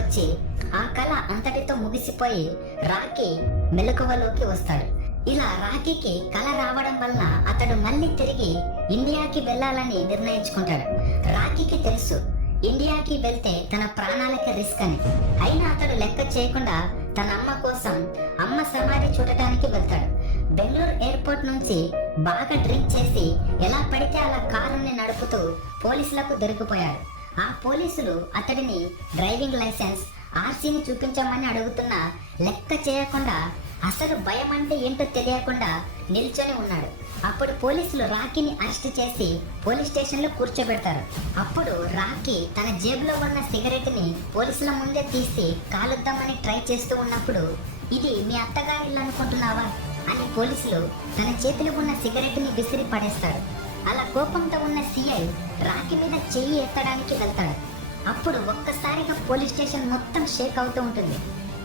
వచ్చి ఆ కళ అంతటితో ముగిసిపోయి రాకీ మెలకువలోకి వస్తాడు. ఇలా రాకీకి కళ రావడం వల్ల అతడు మళ్ళీ తిరిగి ఇండియాకి వెళ్ళాలని నిర్ణయించుకుంటాడు. రాకీకి తెలుసు ఇండియాకి వెళ్తే తన ప్రాణాలకి రిస్క్ అని. అయినా అతడు లెక్క చేయకుండా తన అమ్మ కోసం అమ్మ సమాధి చూడటానికి వెళ్తాడు. బెంగళూరు ఎయిర్పోర్ట్ నుంచి బాగా డ్రింక్ చేసి ఎలా పడితే అలా కారుని నడుపుతూ పోలీసులకు దొరికిపోయాడు. ఆ పోలీసులు అతడిని డ్రైవింగ్ లైసెన్స్ ఆర్సీని చూపించమని అడుగుతున్నా లెక్క చేయకుండా అసలు భయం అంటే ఏంటో తెలియకుండా నిల్చొని ఉన్నాడు. అప్పుడు పోలీసులు రాకీని అరెస్ట్ చేసి పోలీస్ స్టేషన్ లో కూర్చోబెడతారు. అప్పుడు రాకీ తన జేబులో ఉన్న సిగరెట్ ని పోలీసుల ముందే తీసి కాలుద్దామని ట్రై చేస్తూ ఉన్నప్పుడు, ఇది మీ అత్తగారి ఇల్లు అనుకుంటున్నావా అని పోలీసులు తన చేతిలో ఉన్న సిగరెట్ ని విసిరి పడేస్తాడు. అలా కోపంతో ఉన్న సిఐ రాకీ మీద చెయ్యి ఎత్తడానికి వెళ్తాడు. అప్పుడు ఒక్కసారిగా పోలీస్ స్టేషన్ మొత్తం షేక్ అవుతూ ఉంటుంది.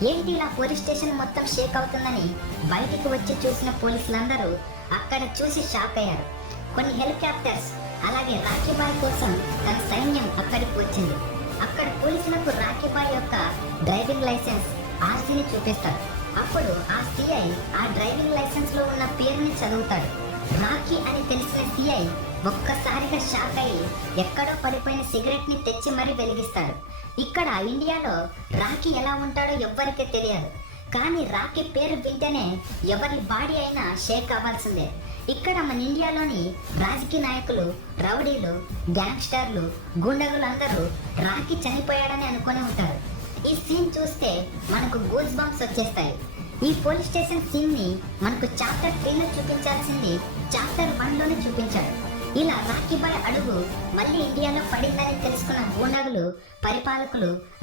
ఏంటి ఇలా పోలీస్ స్టేషన్ మొత్తం షేక్ అవుతుందని బయటికి వచ్చి చూసిన పోలీసులందరూ అక్కడ చూసి షాక్ అయ్యారు. కొన్ని హెలికాప్టర్స్ అలాగే రాకీబాయ్ కోసం తన సైన్యం అక్కడికి వచ్చింది. అక్కడ పోలీసులకు రాకీబాయ్ యొక్క డ్రైవింగ్ లైసెన్స్ ఆర్సీని చూపిస్తారు. అప్పుడు ఆ సిఐ ఆ డ్రైవింగ్ లైసెన్స్ లో ఉన్న పేరుని చదువుతాడు. రాకీ అని తెలిసిన సిఐ ఒక్కసారిగా షాక్ అయ్యి ఎక్కడో పడిపోయిన సిగరెట్ ని తెచ్చి మరీ వెలిగిస్తాడు. ఇక్కడ ఇండియాలో రాకీ ఎలా ఉంటాడో ఎవ్వరికీ తెలియదు. కానీ రాకీ పేరు వింటేనే ఎవరి బాడీ అయినా షేక్ అవ్వాల్సిందే. ఇక్కడ మన ఇండియాలోని రాజకీయ నాయకులు, రౌడీలు, గ్యాంగ్స్టర్లు, గుండగులు అందరూ రాకీ చనిపోయాడని అనుకుని ఉంటారు. ఈ సీన్ చూస్తే మనకు గూస్ బంప్స్ వచ్చేస్తాయి. ఈ పోలీస్ స్టేషన్ సీన్ ని మనకు చాప్టర్ 3లో చూపించాల్సింది చాప్టర్ 1లోనే చూపించాడు. ఇలా రాకీబాయ్ అడుగు మళ్ళీ ఇండియాలో పడిందని తెలుసుకున్న గూండాగులు, పరిపాలకులు